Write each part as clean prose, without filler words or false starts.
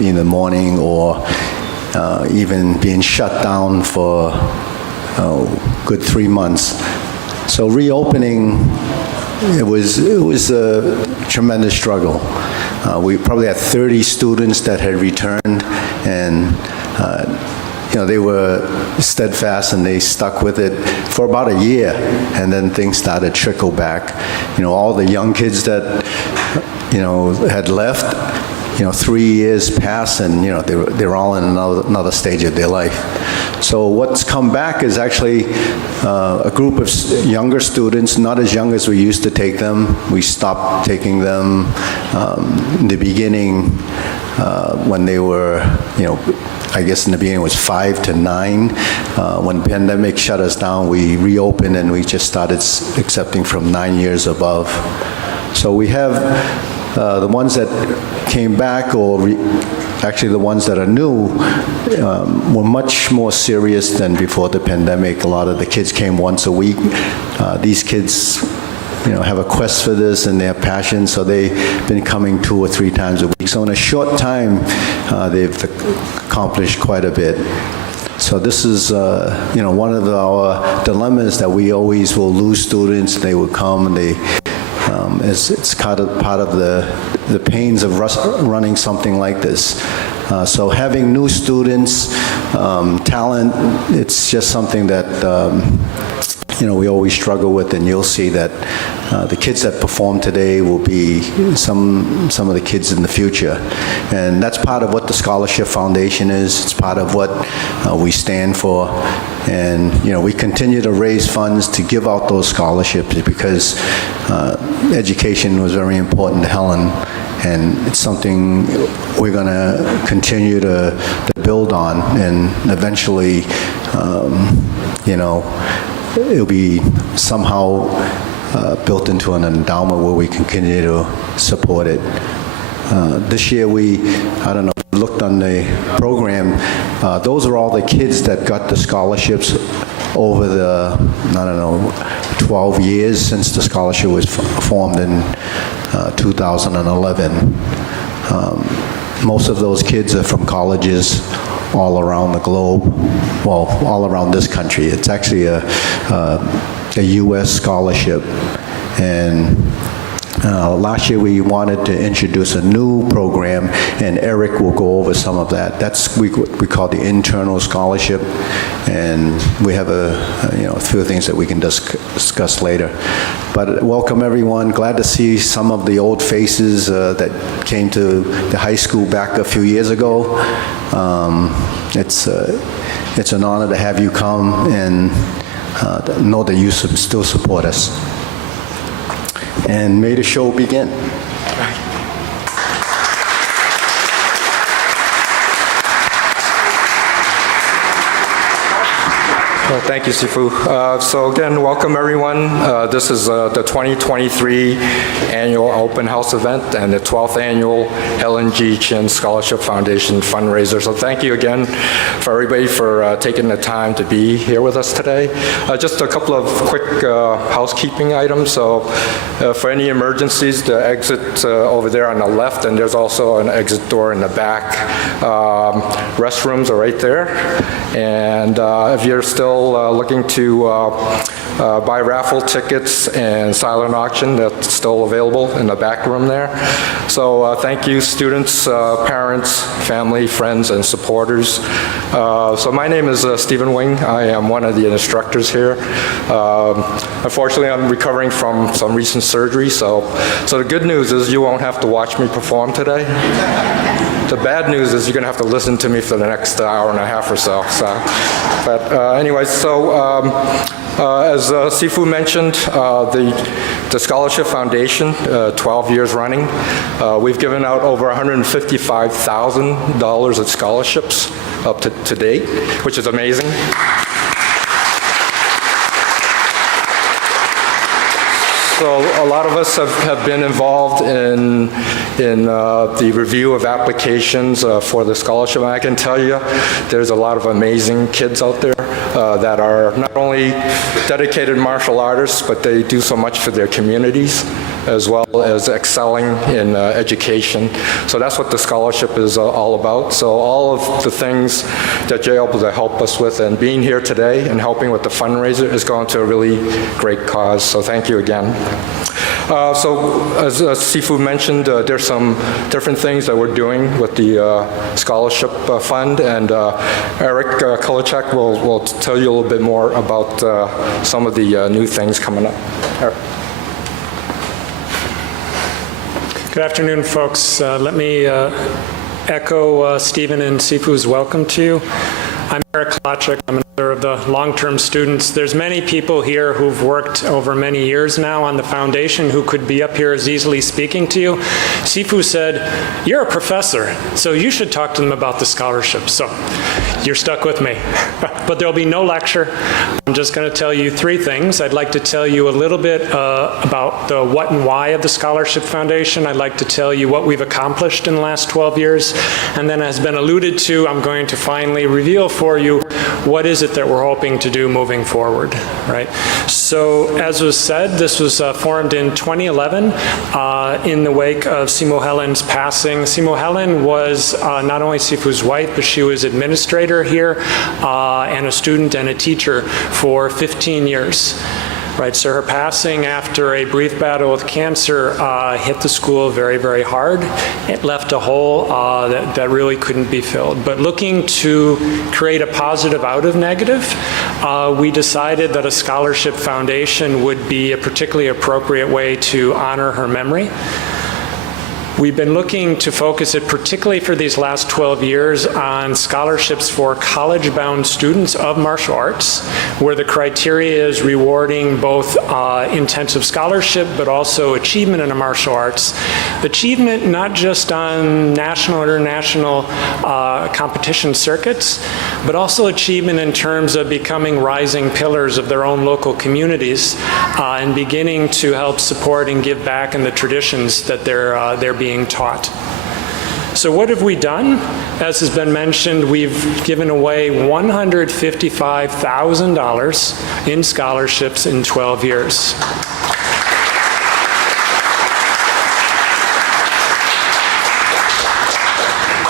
in the morning, or even being shut down for a good 3 months. So reopening, it was a tremendous struggle. We probably had 30 students that had returned, and they were steadfast and they stuck with it for about a year, and then things started to trickle back. All the young kids that had left, 3 years passed, and they're all in another stage of their life. So what's come back is actually a group of younger students, not as young as we used to take them. We stopped taking them in the beginning when they were, I guess in the beginning it was 5 to 9. When the pandemic shut us down, we reopened and we just started accepting from 9 years above. So we have the ones that came back, or actually the ones that are new, were much more serious than before the pandemic. A lot of the kids came once a week. These kids have a quest for this and their passion, so they've been coming 2 or 3 times a week. So in a short time, they've accomplished quite a bit. So this is, one of our dilemmas, that we always will lose students. They will come and they, it's kind of part of the pains of running something like this. So having new students, talent, it's just something that we always struggle with, and you'll see that the kids that perform today will be some of the kids in the future. And that's part of what the Scholarship Foundation is. It's part of what we stand for. And, we continue to raise funds to give out those scholarships because education was very important to Helen. And it's something we're going to continue to build on, and eventually, it'll be somehow built into an endowment where we can continue to support it. This year looked on the program, those are all the kids that got the scholarships over the, 12 years since the scholarship was formed in 2011. Most of those kids are from colleges all around the globe, well, all around this country. It's actually a U.S. scholarship. And last year we wanted to introduce a new program, and Eric will go over some of that. That's what we call the internal scholarship, and we have a few things that we can discuss later. But welcome everyone. Glad to see some of the old faces that came to the high school back a few years ago. It's an honor to have you come, and know that you still support us. And may the show begin. Well, thank you, Sifu. So again, welcome everyone. This is the 2023 annual open house event and the 12th annual Helen G. Chin Scholarship Foundation fundraiser. So thank you again for everybody for taking the time to be here with us today. Just a couple of quick housekeeping items. So for any emergencies, the exit over there on the left, and there's also an exit door in the back. Restrooms are right there. And if you're still looking to buy raffle tickets and silent auction, that's still available in the back room there. So thank you, students, parents, family, friends, and supporters. So my name is Stephen Wing. I am one of the instructors here. Unfortunately, I'm recovering from some recent surgery, so the good news is you won't have to watch me perform today. The bad news is you're going to have to listen to me for the next hour and a half or so. But anyways, as Sifu mentioned, the Scholarship Foundation, 12 years running, we've given out over $155,000 of scholarships up to date, which is amazing. So a lot of us have been involved in the review of applications for the scholarship. And I can tell you there's a lot of amazing kids out there that are not only dedicated martial artists, but they do so much for their communities. as well as excelling in education. So that's what the scholarship is all about. So all of the things that you're able to help us with, and being here today and helping with the fundraiser is going to a really great cause. So thank you again. So as Sifu mentioned, there's some different things that we're doing with the scholarship fund, and Eric Kolachek will tell you a little bit more about some of the new things coming up. Eric. Good afternoon, folks. Let me echo Stephen and Sifu's welcome to you. I'm Eric Kolachek. I'm another of the long-term students. There's many people here who've worked over many years now on the foundation who could be up here as easily speaking to you. Sifu said, "You're a professor, so you should talk to them about the scholarship." So you're stuck with me. But there'll be no lecture. I'm just going to tell you three things. I'd like to tell you a little bit about the what and why of the Scholarship Foundation. I'd like to tell you what we've accomplished in the last 12 years. And then, as been alluded to, I'm going to finally reveal for you what is it that we're hoping to do moving forward, right? So, as was said, this was formed in 2011 in the wake of Simo Helen's passing. Simo Helen was not only Sifu's wife, but she was administrator here and a student and a teacher for 15 years. Right, so her passing after a brief battle with cancer hit the school very, very hard. It left a hole that really couldn't be filled. But looking to create a positive out of negative, we decided that a scholarship foundation would be a particularly appropriate way to honor her memory. We've been looking to focus it, particularly for these last 12 years, on scholarships for college-bound students of martial arts, where the criteria is rewarding both intensive scholarship, but also achievement in the martial arts. Achievement not just on national or international competition circuits, but also achievement in terms of becoming rising pillars of their own local communities and beginning to help support and give back in the traditions that they're being taught. So what have we done? As has been mentioned, we've given away $155,000 in scholarships in 12 years.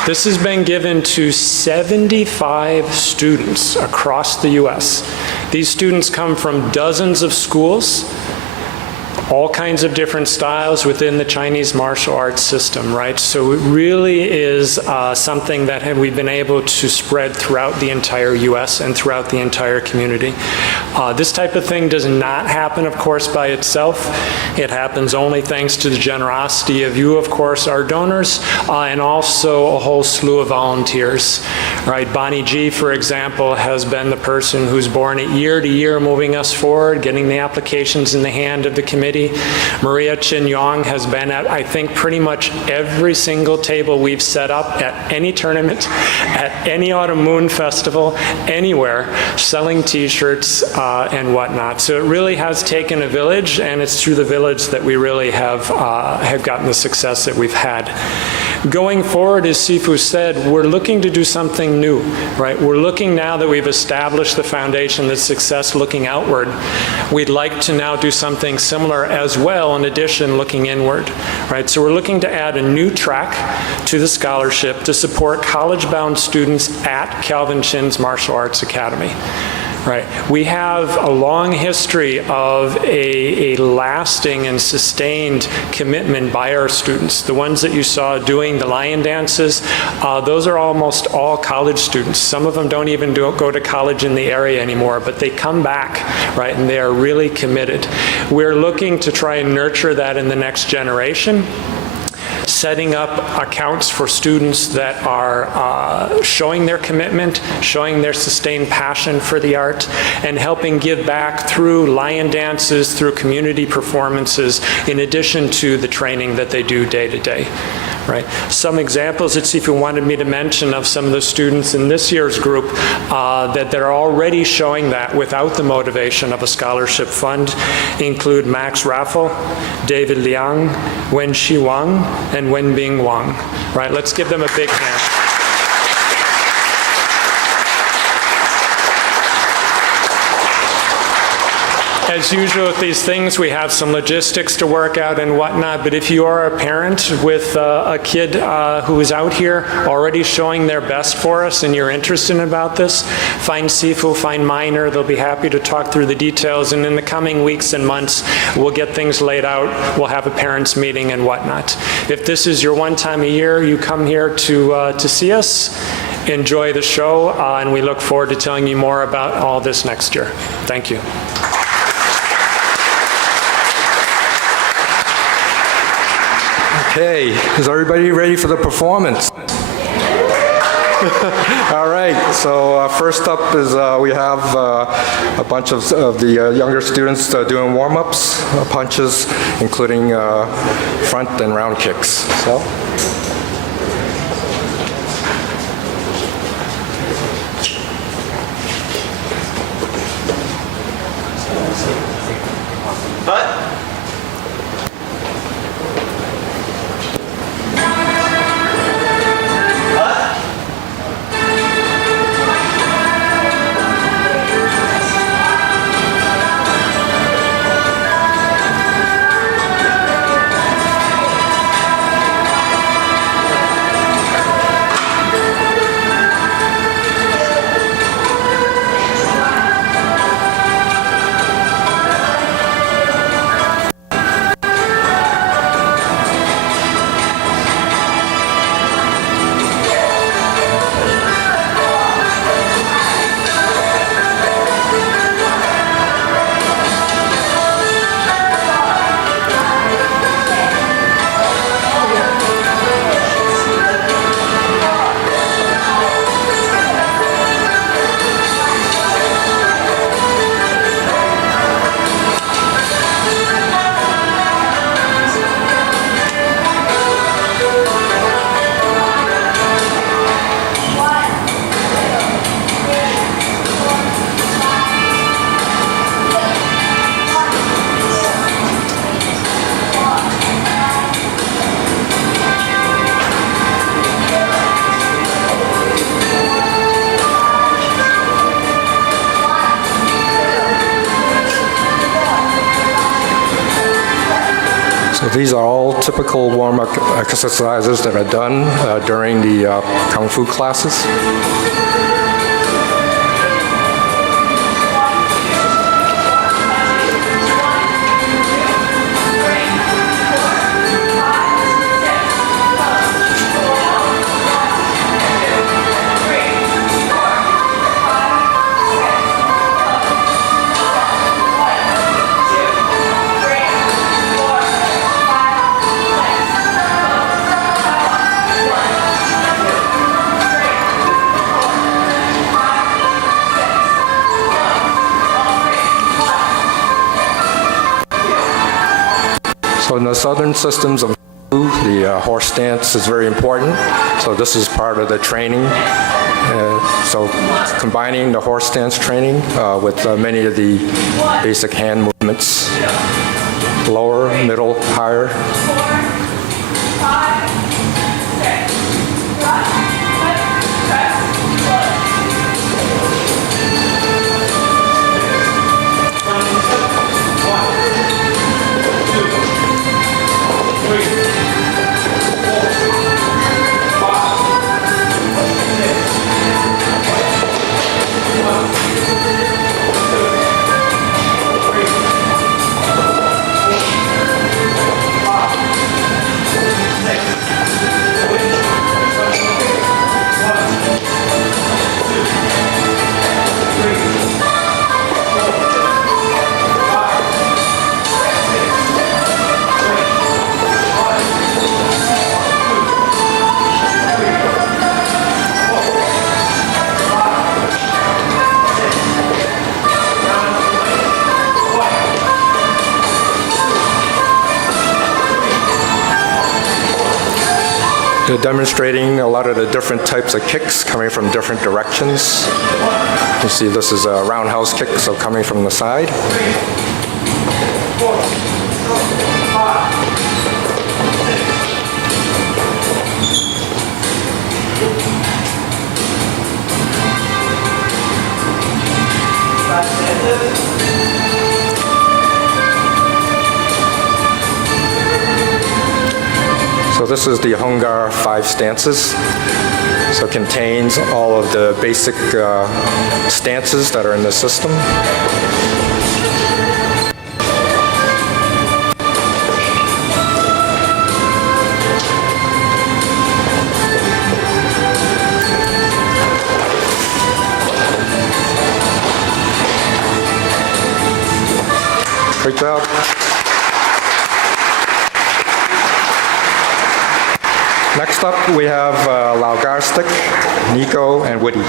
This has been given to 75 students across the U.S. These students come from dozens of schools, all kinds of different styles within the Chinese martial arts system, right? So it really is something that we've been able to spread throughout the entire U.S. and throughout the entire community. This type of thing does not happen, of course, by itself. It happens only thanks to the generosity of you, of course, our donors, and also a whole slew of volunteers, right? Bonnie G, for example, has been the person who's borne it year to year, moving us forward, getting the applications in the hand of the committee. Maria Chin Yong has been at, I think, pretty much every single table we've set up at any tournament, at any Autumn Moon Festival, anywhere, selling T-shirts and whatnot. So it really has taken a village, and it's through the village that we really have gotten the success that we've had. Going forward, as Sifu said, we're looking to do something new, right? We're looking now that we've established the foundation, the success looking outward. We'd like to now do something similar as well, in addition, looking inward, right? So we're looking to add a new track to the scholarship to support college-bound students at Calvin Chin's Martial Arts Academy. Right. We have a long history of a lasting and sustained commitment by our students. The ones that you saw doing the lion dances, those are almost all college students. Some of them don't even go to college in the area anymore, but they come back, right, and they are really committed. We're looking to try and nurture that in the next generation, setting up accounts for students that are showing their commitment, showing their sustained passion for the art, and helping give back through lion dances, through community performances, in addition to the training that they do day to day. Right. Some examples that Sifu wanted me to mention of some of the students in this year's group that they're already showing that without the motivation of a scholarship fund include Max Raffel, David Liang, Wen Shi Wang, and Wen Bing Wang. Right. Let's give them a big hand. As usual with these things, we have some logistics to work out and whatnot, but if you are a parent with a kid who is out here already showing their best for us and you're interested about this, find Sifu, find Minor. They'll be happy to talk through the details, and in the coming weeks and months, we'll get things laid out. We'll have a parents' meeting and whatnot. If this is your one time a year you come here to see us, enjoy the show, and we look forward to telling you more about all this next year. Thank you. Okay, is everybody ready for the performance? All right, so first up is we have a bunch of the younger students doing warm-ups, punches, including front and round kicks. So. So these are all typical warm-up exercises that are done during the Kung Fu classes. So in the southern systems of the horse stance is very important. So this is part of the training. So combining the horse stance training with many of the basic hand movements, lower, middle, higher. They're demonstrating a lot of the different types of kicks coming from different directions. You see this is a roundhouse kick, so coming from the side. this is the Hungar 5 stances. So it contains all of the basic stances that are in the system. Great job. Next up, we have Laugarstik, Nico, and Woody.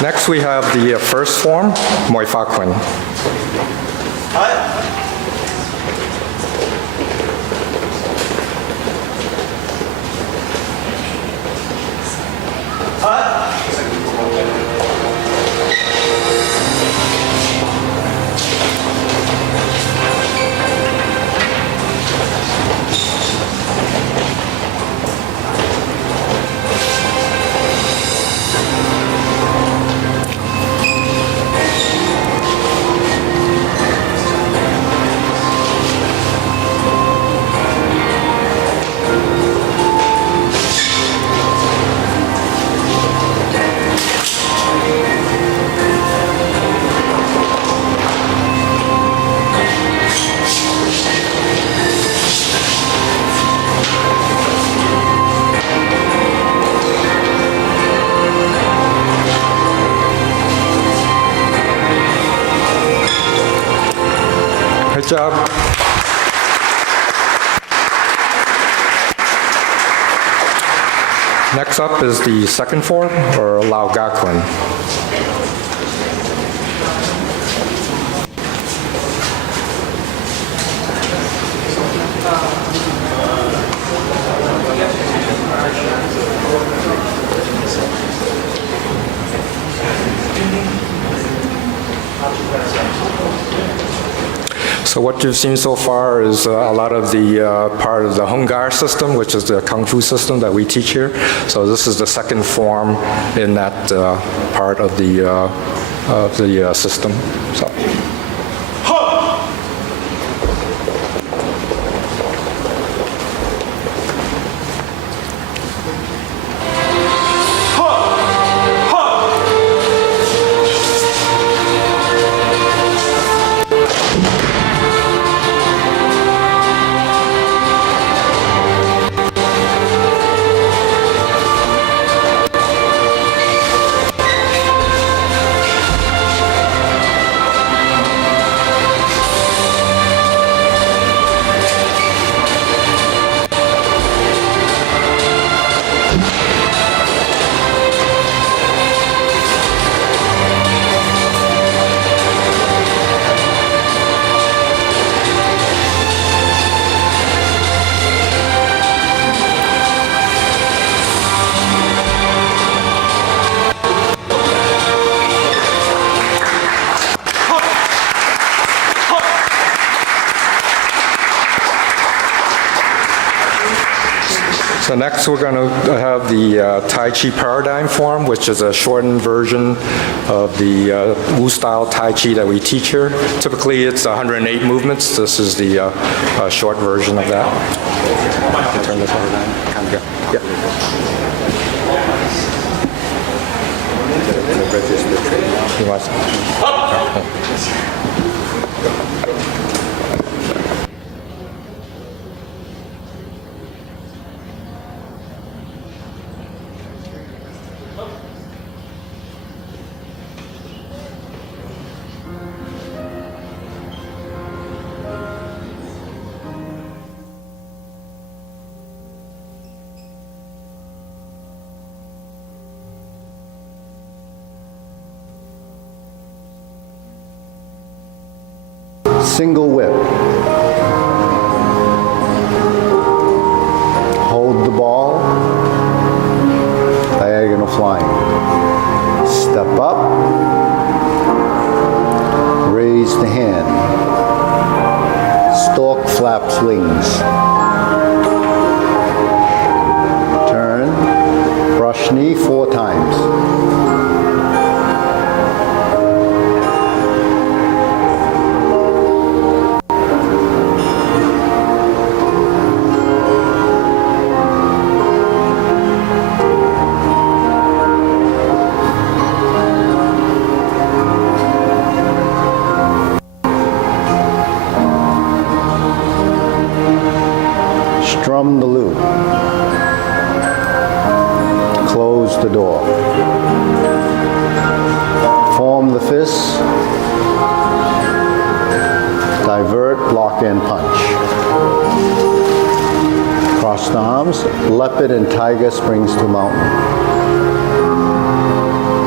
Next, we have the first form, Moifakwin. Good job. Next up is the second form, or Laugakwin. So what you've seen so far is a lot of the part of the Hungar system, which is the Kung Fu system that we teach here. So this is the second form in that part of the system. So. So next, we're going to have the Tai Chi paradigm form, which is a shortened version of the Wu-style Tai Chi that we teach here. Typically, it's 108 movements. This is the short version of that. Can I turn this over down? Yeah. You want some? Single whip. Hold the ball. Diagonal flying. Step up. Raise the hand. Stalk flaps wings. Turn. Brush knee 4 times. Strum the loop. Close the door. Form the fists. Divert, block, and punch. Cross the arms. Leopard and tiger springs to mountain.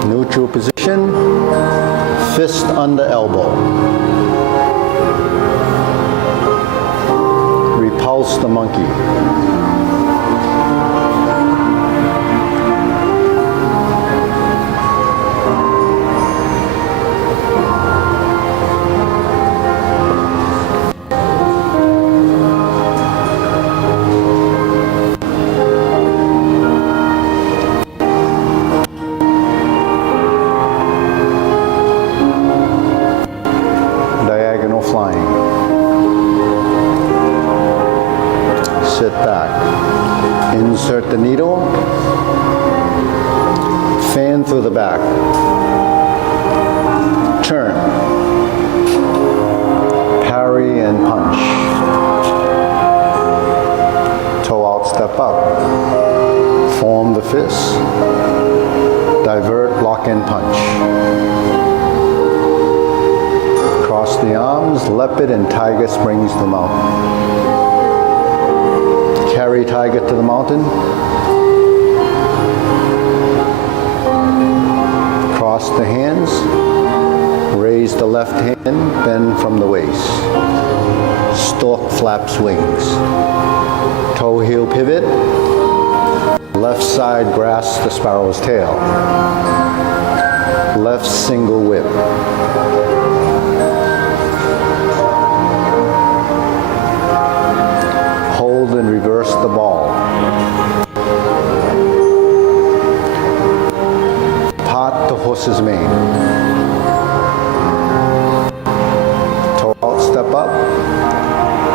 Neutral position. Fist under elbow. Repulse the monkey. Diagonal flying. Sit back. Insert the needle. Fan through the back. Turn. Parry and punch. Toe out, step up. Form the fist. Divert, block, and punch. Cross the arms. Leopard and tiger springs to mountain. Carry tiger to the mountain. Cross the hands. Raise the left hand, bend from the waist. Stalk flaps wings. Toe heel pivot. Left side grasps the sparrow's tail. Left single whip. Hold and reverse the ball. Part the horse's mane. Toe out, step up.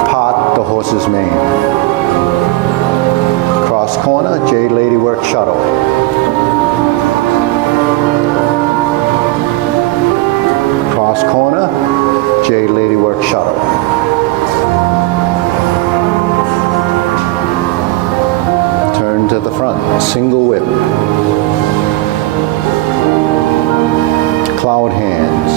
Part the horse's mane. Cross corner, Jade Lady work shuttle. Cross corner, Jade Lady work shuttle. Turn to the front, single whip. Cloud hands.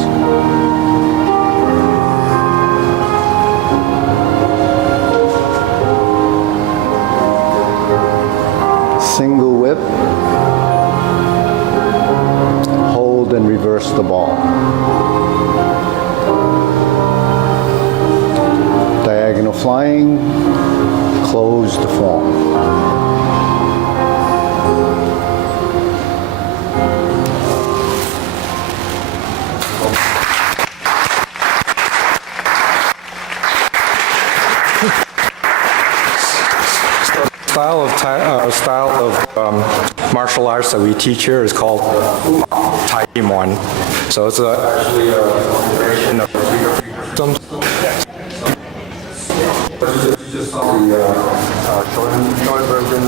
Single whip. Hold and reverse the ball. Diagonal flying. Close the form. style of martial arts that we teach here is called Tai Chi Mon. So it's actually a combination of three systems. You just saw the short version.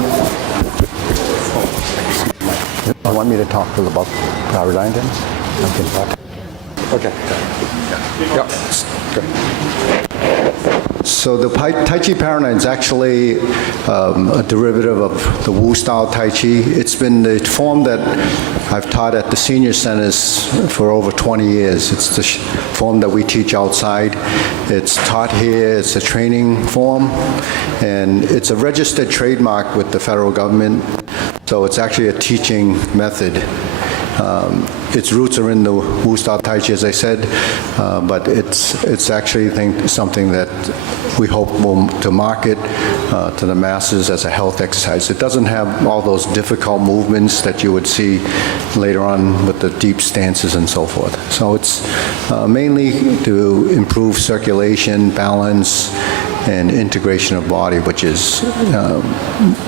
You want me to talk to about paradigm then? I can talk. Okay. Yeah. Good. So the Tai Chi paradigm is actually a derivative of the Wu style Tai Chi. It's been the form that I've taught at the senior centers for over 20 years. It's the form that we teach outside. It's taught here. It's a training form, and it's a registered trademark with the federal government. So it's actually a teaching method. Its roots are in the Wu style Tai Chi, as I said, but it's actually something that we hope to market to the masses as a health exercise. It doesn't have all those difficult movements that you would see later on with the deep stances and so forth. So it's mainly to improve circulation, balance, and integration of body, which is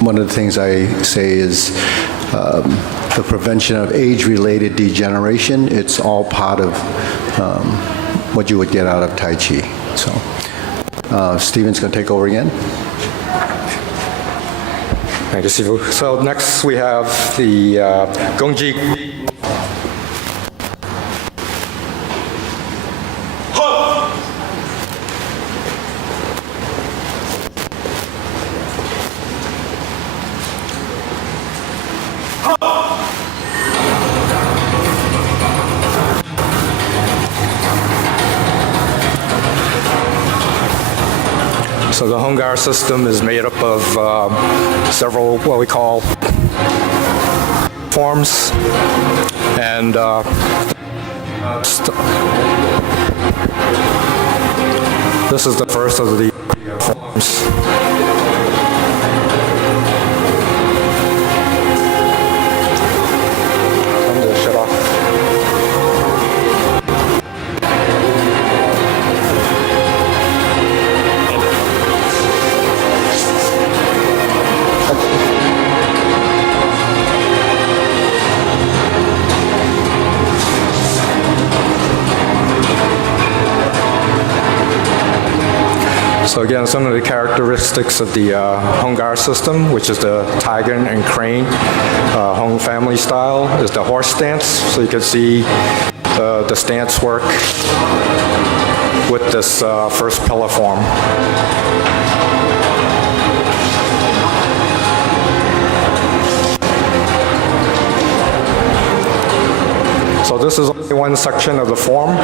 one of the things I say is the prevention of age-related degeneration. It's all part of what you would get out of Tai Chi. So Stephen's going to take over again. Thank you, Sifu. So next we have the Gongji. So the Hongar system is made up of several what we call forms, and this is the first of the forms. I'm going to shut off. So again, some of the characteristics of the Hongar system, which is the tiger and crane Hong family style, is the horse stance. So you can see the stance work with this first pillar form. So this is only one section of the form.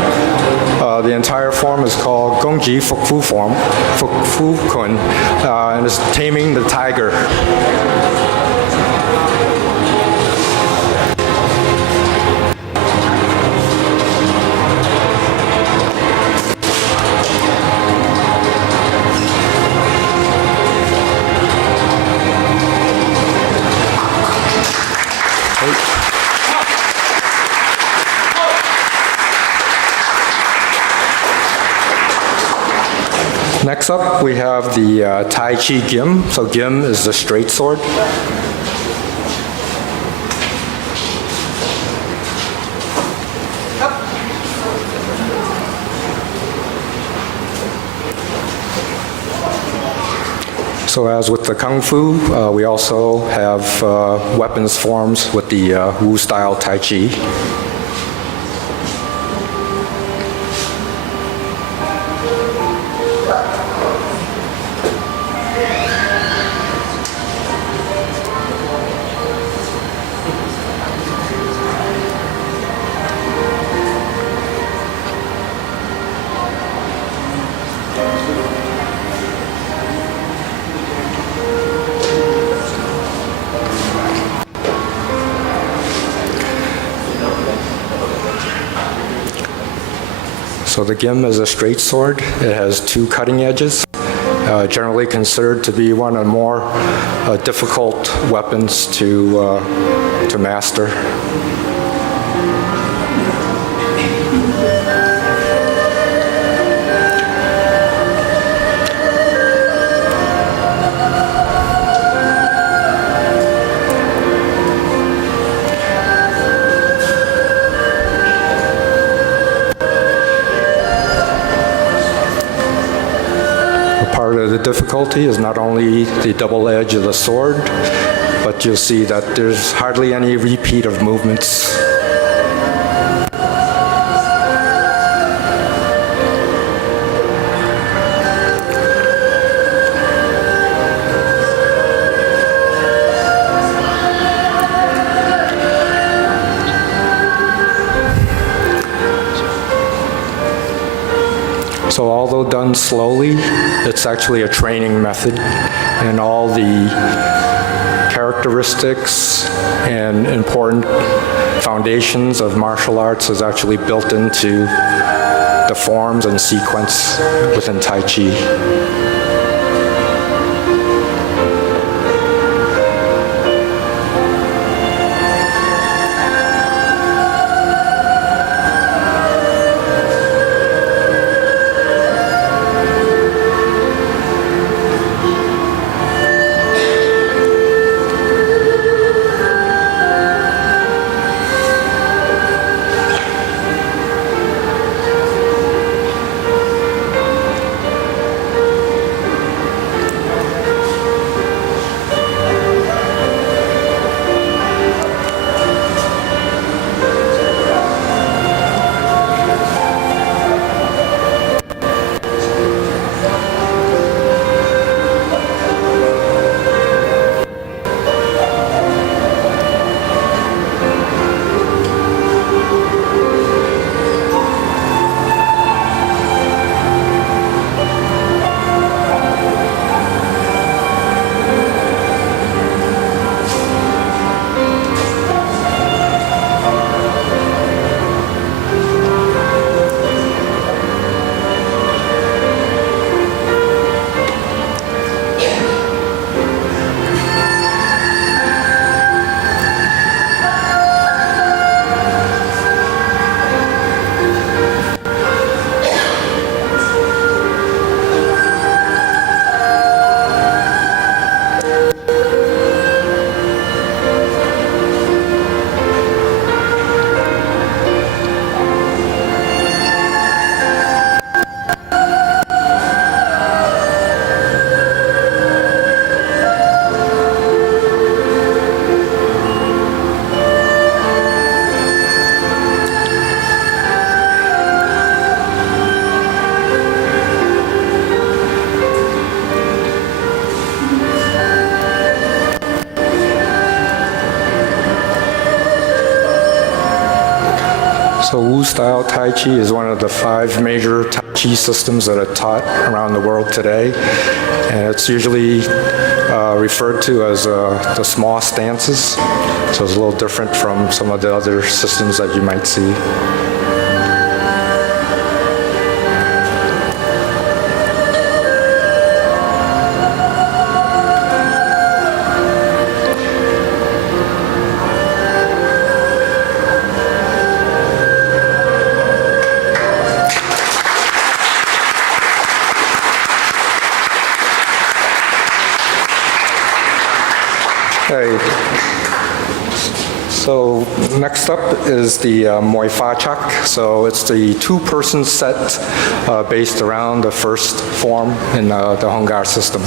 The entire form is called Gongji Fukfu form, Fukfu Kun, and it's taming the tiger. Next up, we have the Tai Chi Gim. So Gim is the straight sword. So as with the Kung Fu, we also have weapons forms with the Wu style Tai Chi. So the Gim is a straight sword. It has two cutting edges, generally considered to be one of the more difficult weapons to master. of the difficulty is not only the double edge of the sword, but you'll see that there's hardly any repeat of movements. So although done slowly, it's actually a training method, and all the characteristics and important foundations of martial arts is actually built into the forms and sequence within Tai Chi. So Wu-style Tai Chi is one of the 5 major Tai Chi systems that are taught around the world today. And it's usually referred to as the small stances. So it's a little different from some of the other systems that you might see. Okay. So next up is the Muay Fa Chak. So it's the 2-person set based around the first form in the Hung Gar system.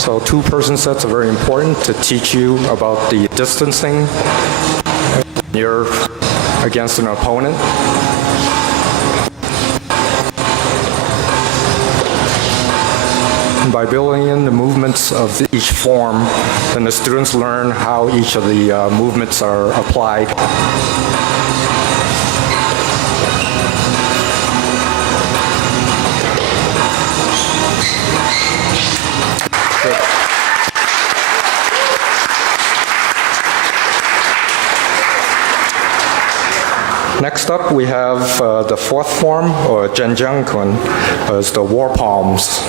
So 2-person sets are very important to teach you about the distancing when you're against an opponent. And by building in the movements of each form, then the students learn how each of the movements are applied. Next up, we have the 4th form, or Zhenjiang Kun, as the war palms.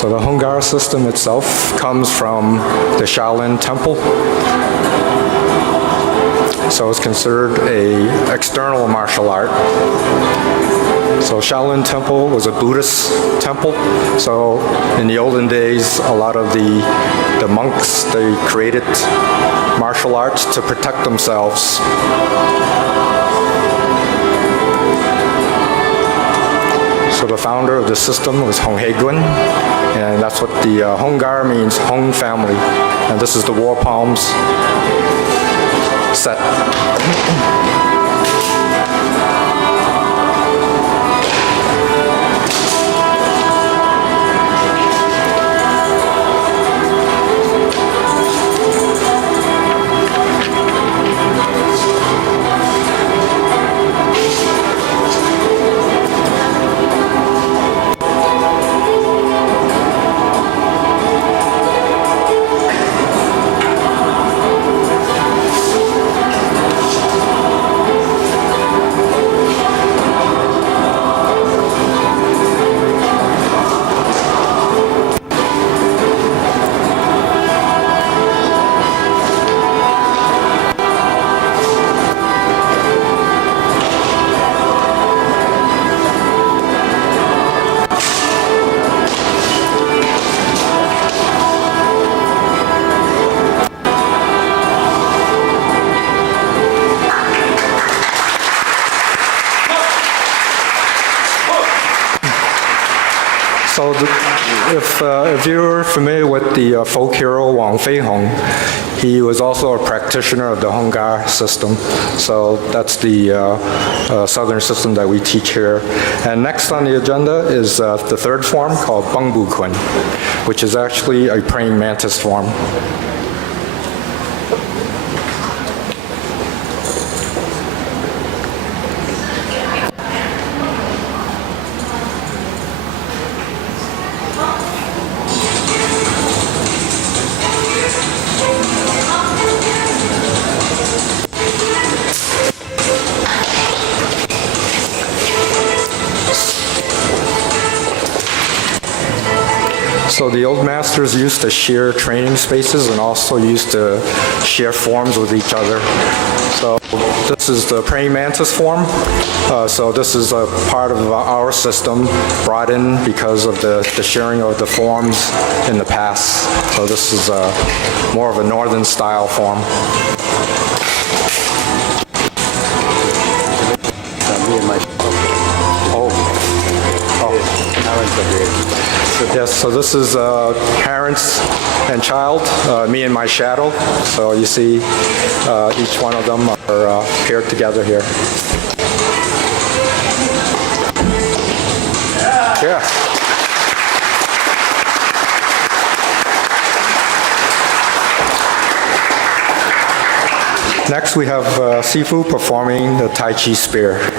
So the Hunggar system itself comes from the Shaolin Temple. So it's considered a external martial art. So Shaolin Temple was a Buddhist temple. So in the olden days, a lot of the monks, they created martial arts to protect themselves. So the founder of the system was Hong Haegwin, and that's what the Hunggar means, Hong family. And this is the war palms set. So if you're familiar with the folk hero Wang Fei Hong, he was also a practitioner of the Hunggar system. So that's the southern system that we teach here. And next on the agenda is the third form called Bung Bu Kun, which is actually a praying mantis form. So the old masters used to share training spaces and also used to share forms with each other. So this is the praying mantis form. So this is a part of our system brought in because of the sharing of the forms in the past. So this is more of a northern style form. Yes, so this is parents and child, me and my shadow. So you see each one of them are paired together here. Yeah. Next we have Sifu performing the Tai Chi spear.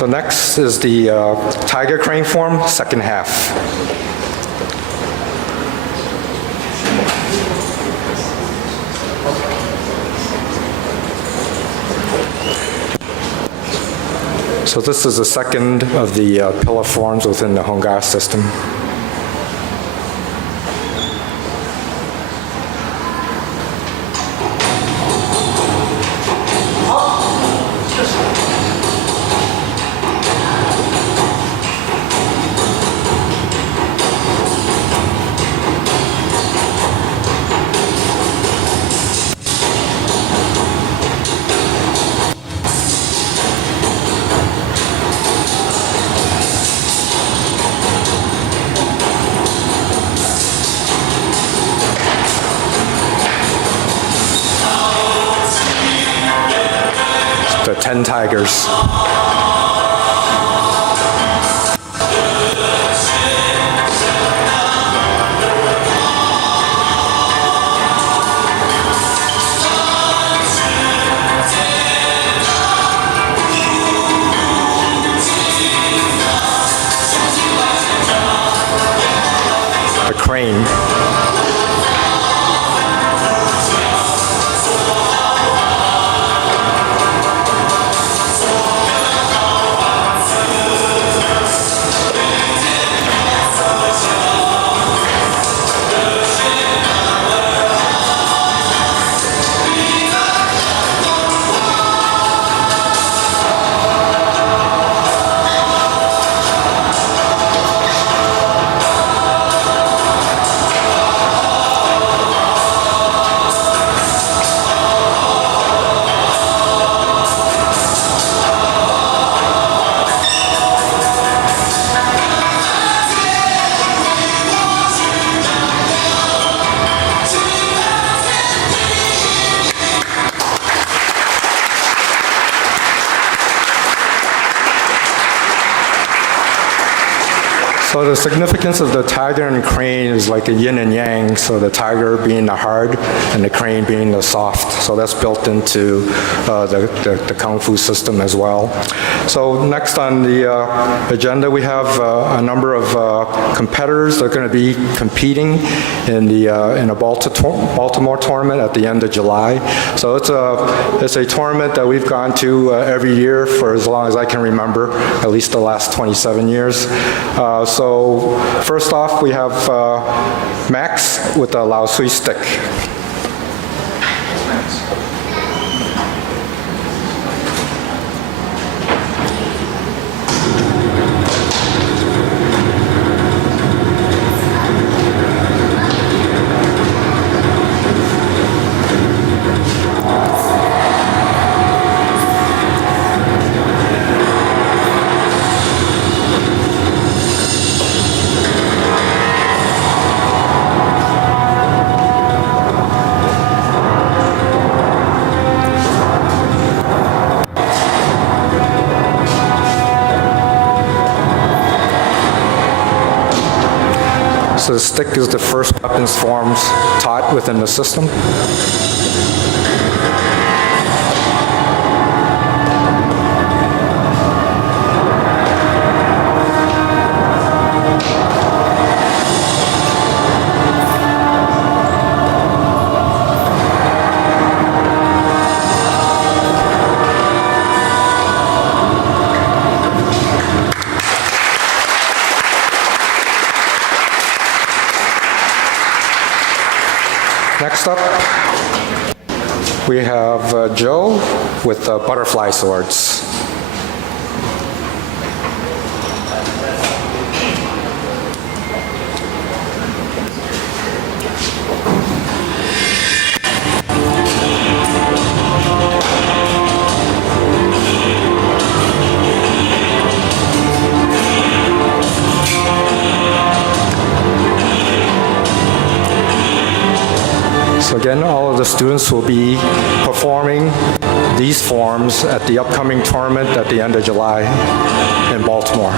So next is the tiger crane form, second half. So this is the second of the pillar forms within the Hongar system. The 10 tigers. The crane. So the significance of the tiger and crane is like a yin and yang, so the tiger being the hard and the crane being the soft. So that's built into the Kung Fu system as well. So next on the agenda, we have a number of competitors that are going to be competing in a Baltimore tournament at the end of July. So it's a tournament that we've gone to every year for as long as I can remember, at least the last 27 years. So first off, we have Max with the Lao Sui stick. So the stick is the first weapons forms taught within the system. Next up, we have Joe with butterfly swords. So again, all of the students will be performing these forms at the upcoming tournament at the end of July in Baltimore.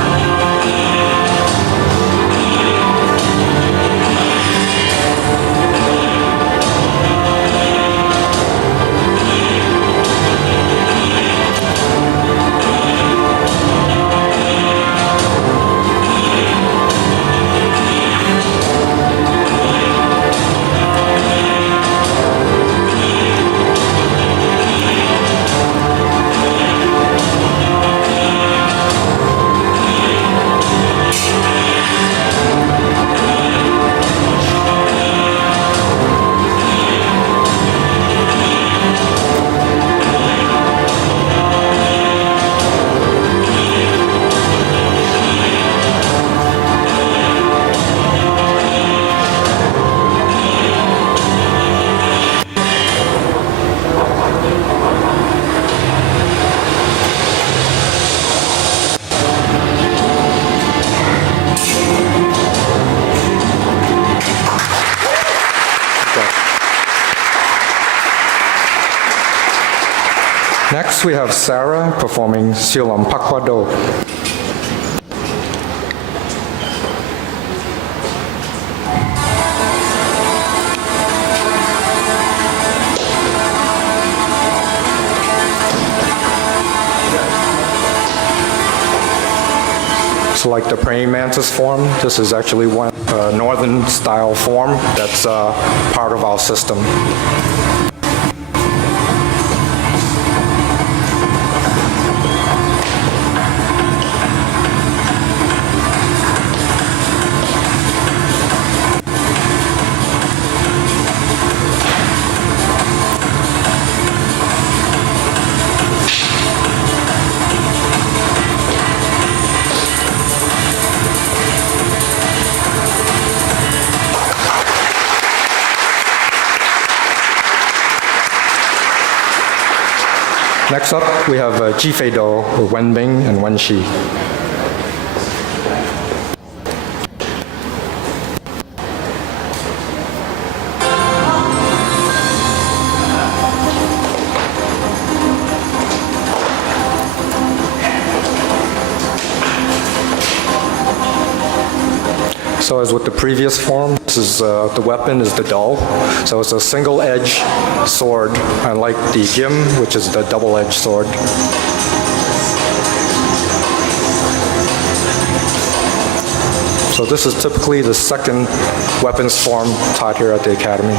Next, we have Sarah performing Silam Pakwado. So like the praying mantis form, this is actually one northern style form that's part of our system. Next up, we have Jifeido, Wenbing, and Wenxi. So as with the previous form, this is the weapon is the dull. So it's a single-edged sword, unlike the gim, which is the double-edged sword. So this is typically the second weapons form taught here at the Academy.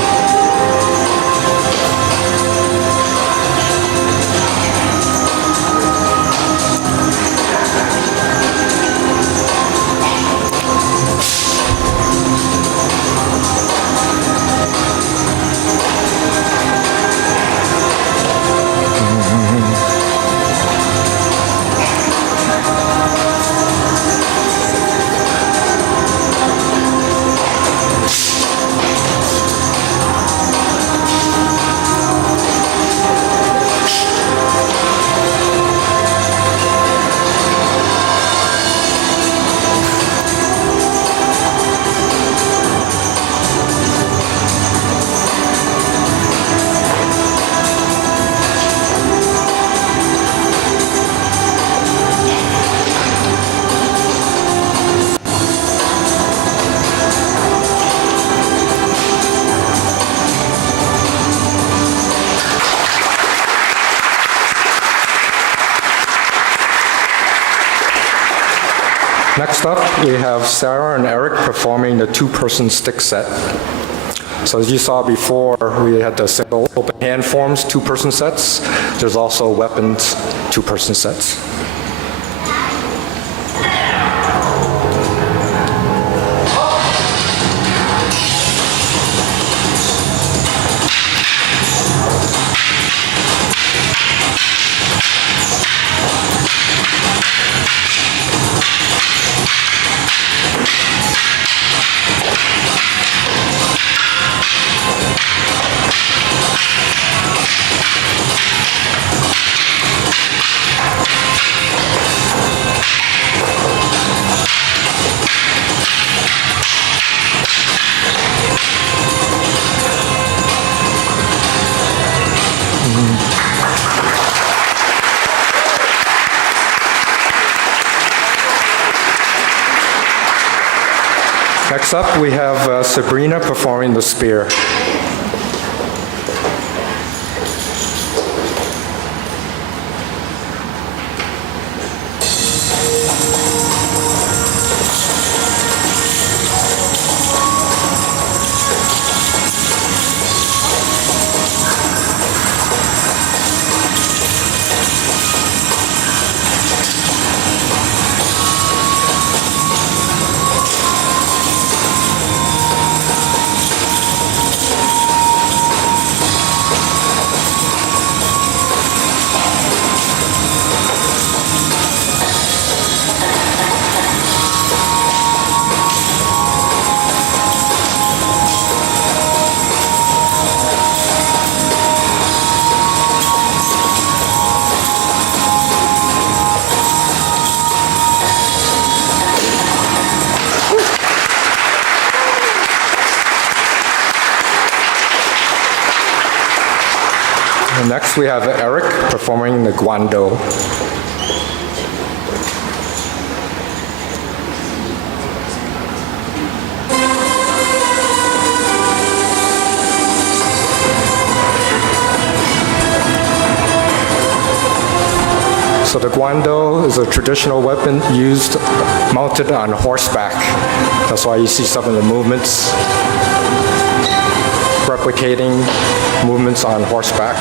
Next up, we have Sarah and Eric performing the two-person stick set. So as you saw before, we had the single open hand forms, two-person sets. There's also weapons, two-person sets. Next up, we have Sabrina performing the spear. Next, we have Eric performing the Guando. So the Guando is a traditional weapon used mounted on horseback. That's why you see some of the movements replicating movements on horseback.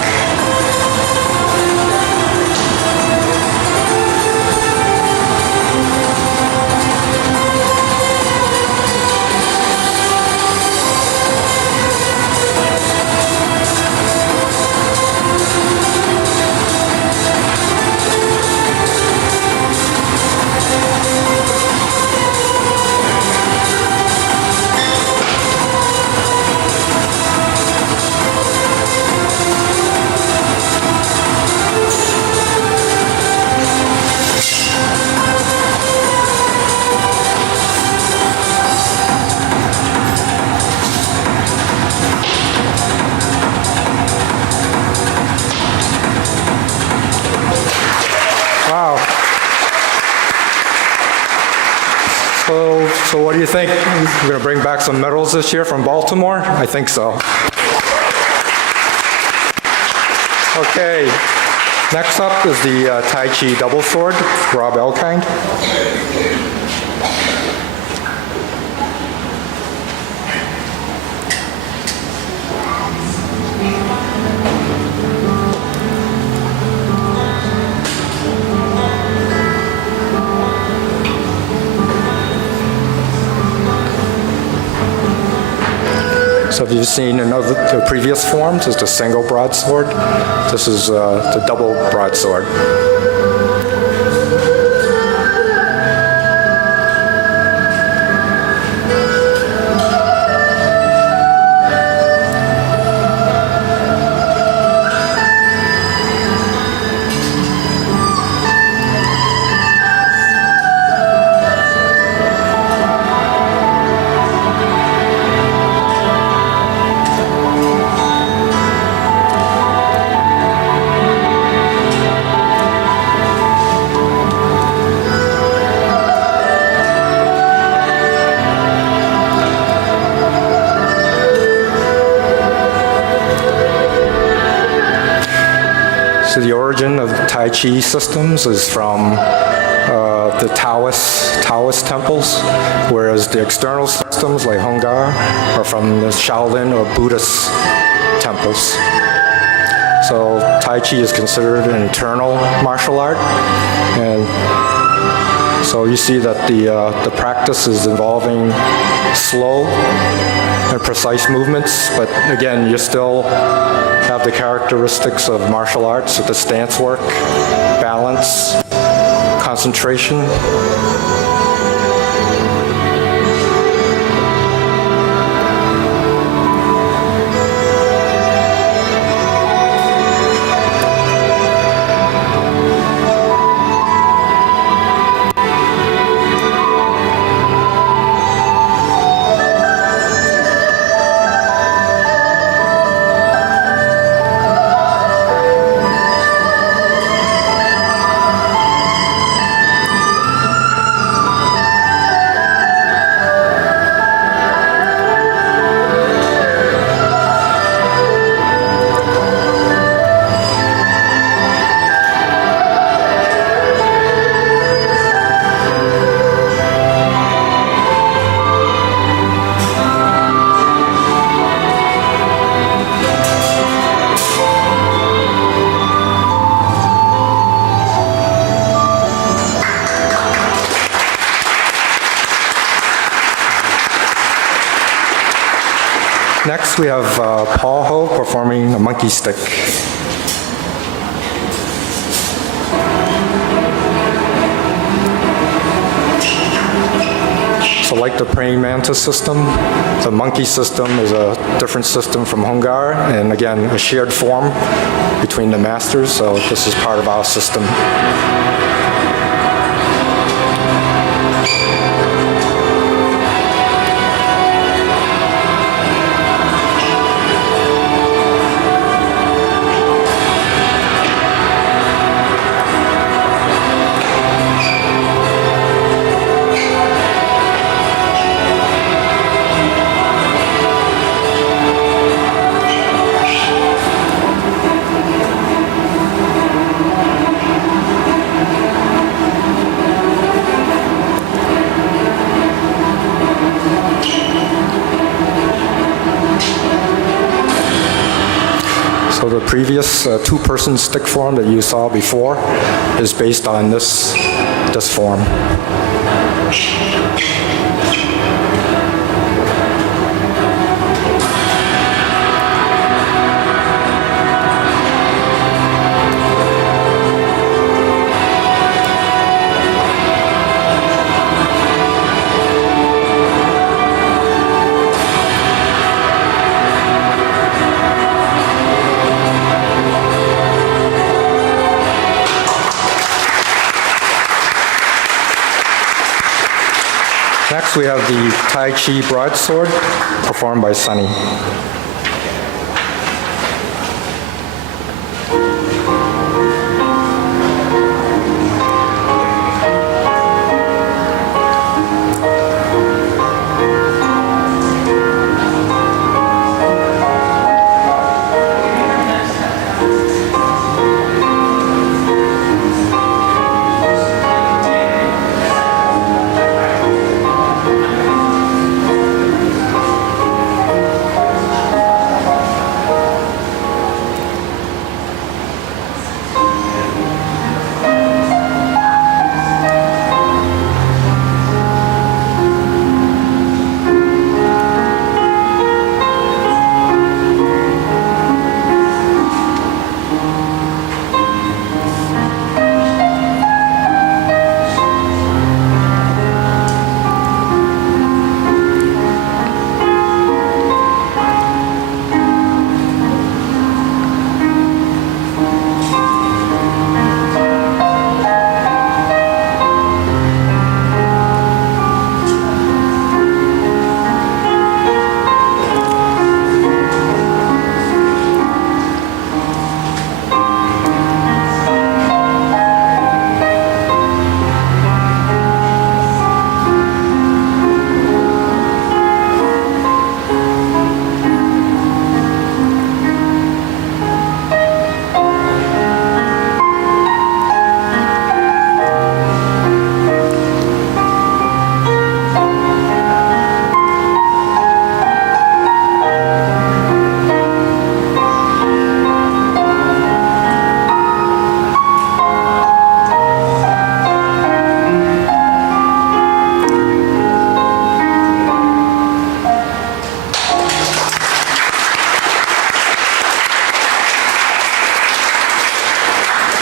So what do you think? We're going to bring back some medals this year from Baltimore? I think so. Okay, next up is the Tai Chi double sword, Rob Elkind. So if you've seen another, the previous forms, is the single broadsword. This is the double broadsword. So the origin of Tai Chi systems is from the Taoist temples, whereas the external systems like Hung Gar are from the Shaolin or Buddhist temples. So Tai Chi is considered an internal martial art, and so you see that the practice is involving slow and precise movements, but again, you still have the characteristics of martial arts with the stance work, balance, concentration. Next, we have Paul Ho performing a monkey stick. So like the praying mantis system, the monkey system is a different system from Hung Gar, and again, a shared form between the masters, so this is part of our system. So the previous two-person stick form that you saw before is based on this form. Next, we have the Tai Chi broadsword, performed by Sunny.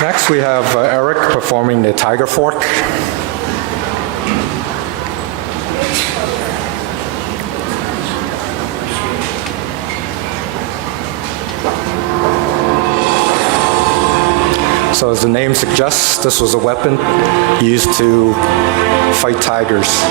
Next, we have Eric performing the tiger fork. So as the name suggests, this was a weapon used to fight tigers.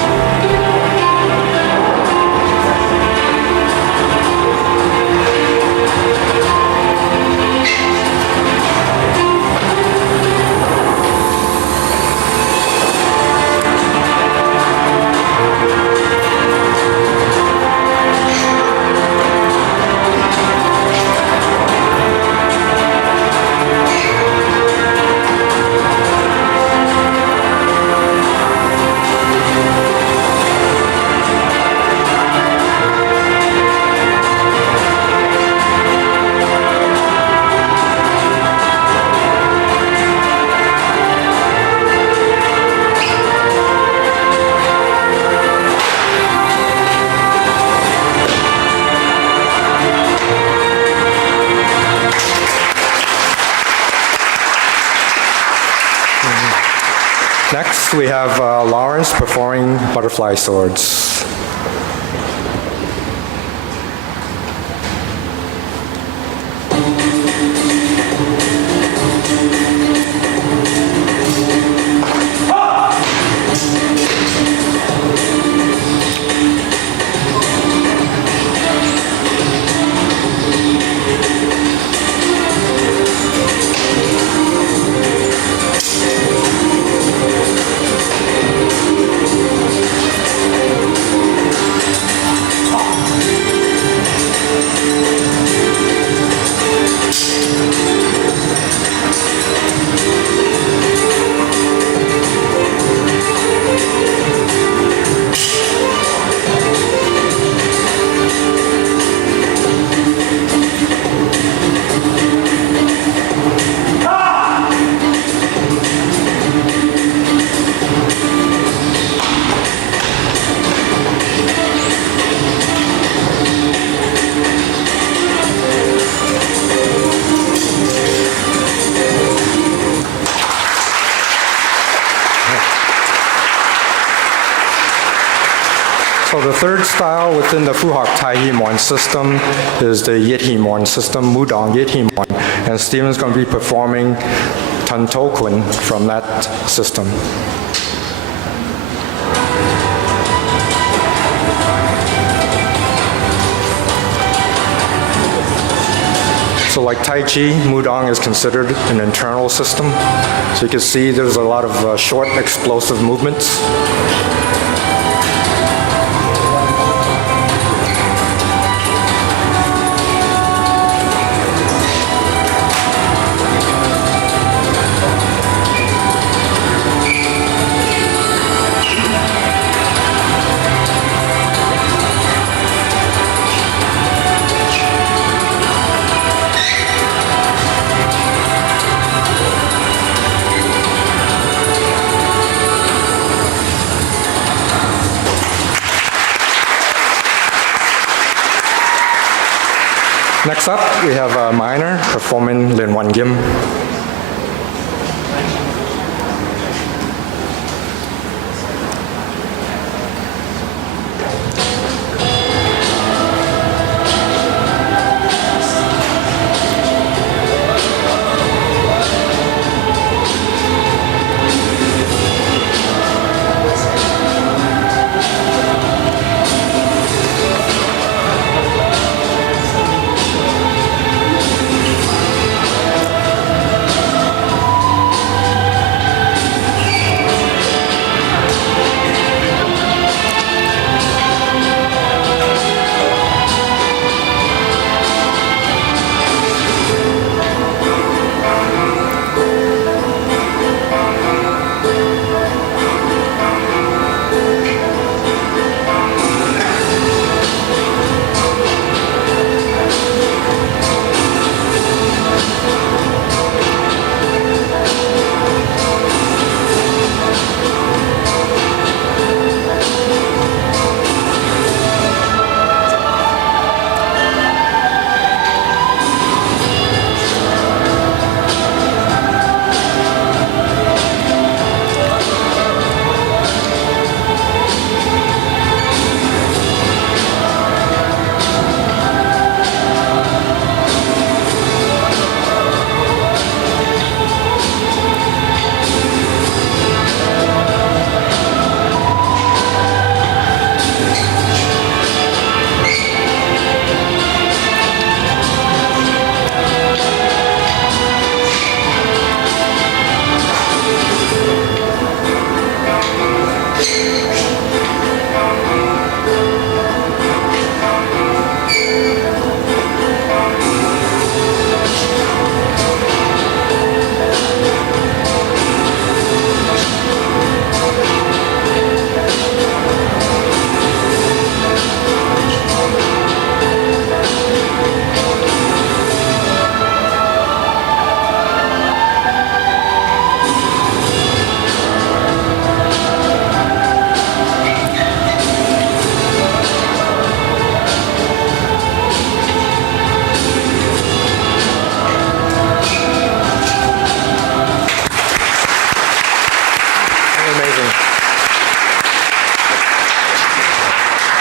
Next, we have Lawrence performing butterfly swords. So the third style within the Phu Hoc Tai Hi Mon system is the Yit Hi Mon system, Mudong Yit Hi Mon. And Stephen's going to be performing Tan To Kun from that system. So like Tai Chi, Mudong is considered an internal system. So you can see there's a lot of short, explosive movements. Next up, we have a minor performing Lin Wan Gim.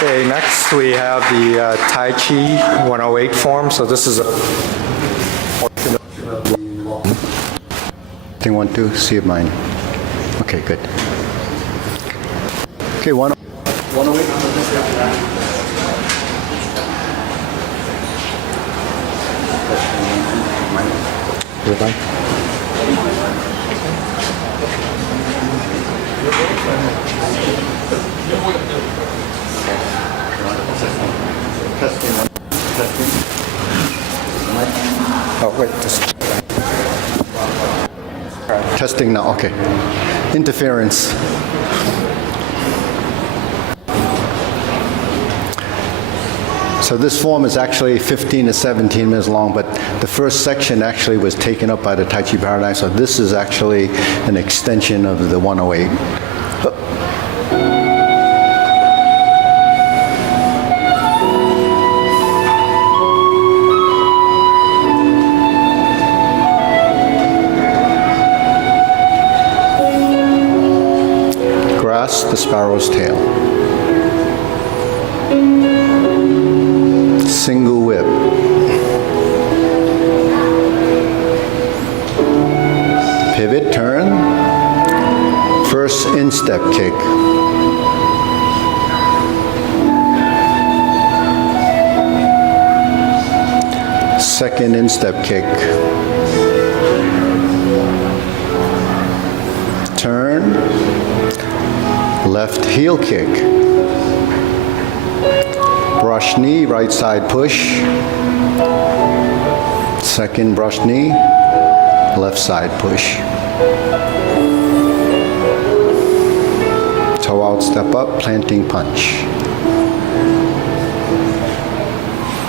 Okay, next we have the Tai Chi 108 form. So this is a Thing 1, 2, see if mine. Okay, good. Okay, 108. oh wait, just Testing now, okay. Interference. So this form is actually 15 to 17 minutes long, but the first section actually was taken up by the Tai Chi paradigm, so this is actually an extension of the 108. The sparrow's tail. First instep kick. Second instep kick. Turn. Left heel kick. Brush knee, right side push. Second brush knee, left side push. Toe out, step up, planting punch.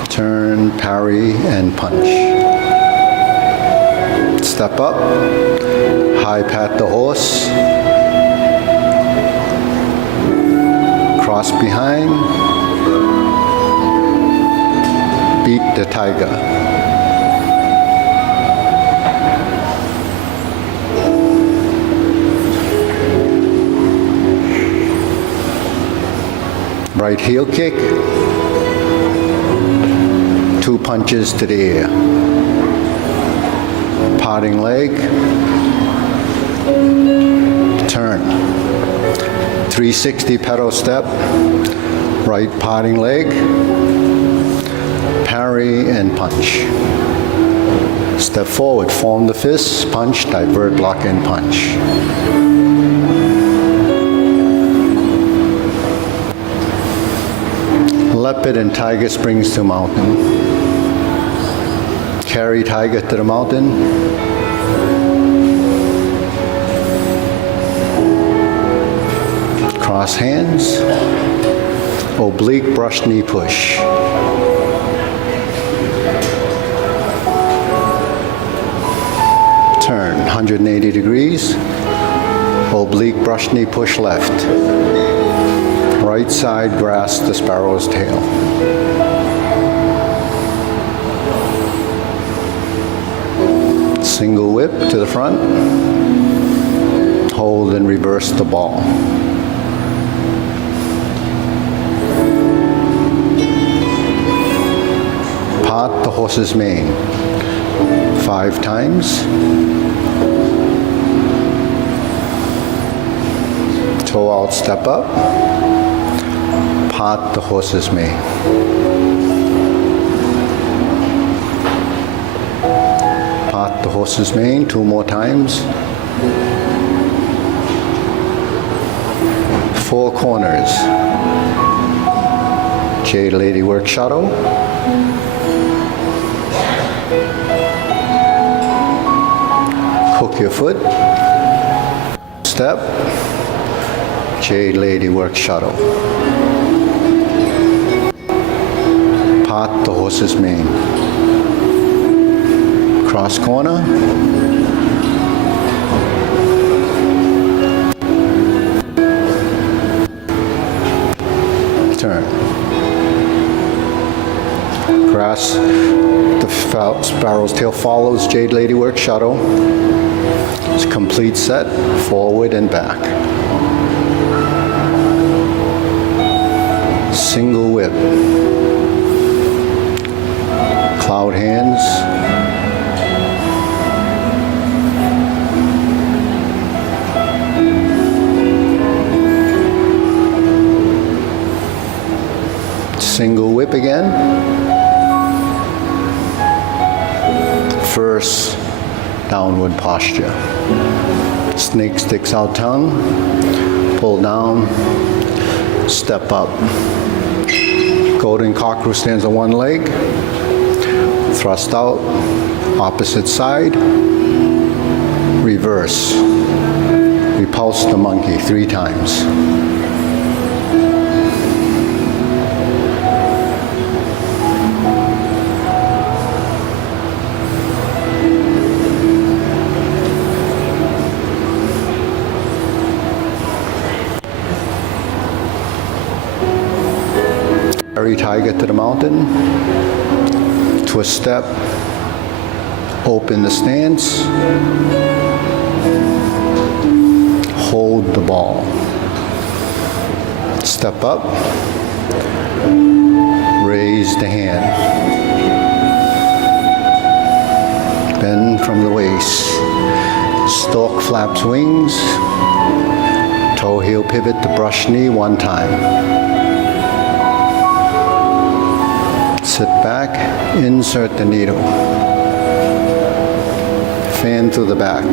Turn, parry, and punch. Step up, high pat the horse. Cross behind, beat the tiger. Right heel kick, 2 punches to the air. Parting leg, turn. 360 pedal step, right parting leg, parry and punch. Step forward, form the fist, punch, divert, block, and punch. Leopard and tiger springs to mountain. Carry tiger to the mountain. Cross hands. Oblique brush knee push. Turn 180 degrees. Oblique brush knee push left. Right side grasp the sparrow's tail. Single whip to the front. Hold and reverse the ball. Part the horse's mane 5 times. Toe out, step up. Part the horse's mane. Part the horse's mane 2 more times. 4 corners. Jade Lady Work Shuttle. Hook your foot. Step. Jade Lady Work Shuttle. Part the horse's mane. Cross corner. Turn. Grass, the sparrow's tail follows Jade Lady Work Shuttle. It's a complete set, forward and back. Single whip. Cloud hands. Single whip again. First downward posture. Snake sticks out tongue. Pull down. Step up. Golden cockerel stands on one leg. Thrust out. Opposite side. Reverse. Repulse the monkey 3 times. Carry tiger to the mountain. Twist step. Open the stance. Hold the ball. Step up. Raise the hand. Bend from the waist. Stork flaps wings. heel pivot to brush knee 1 time. Sit back, insert the needle. Fan through the back.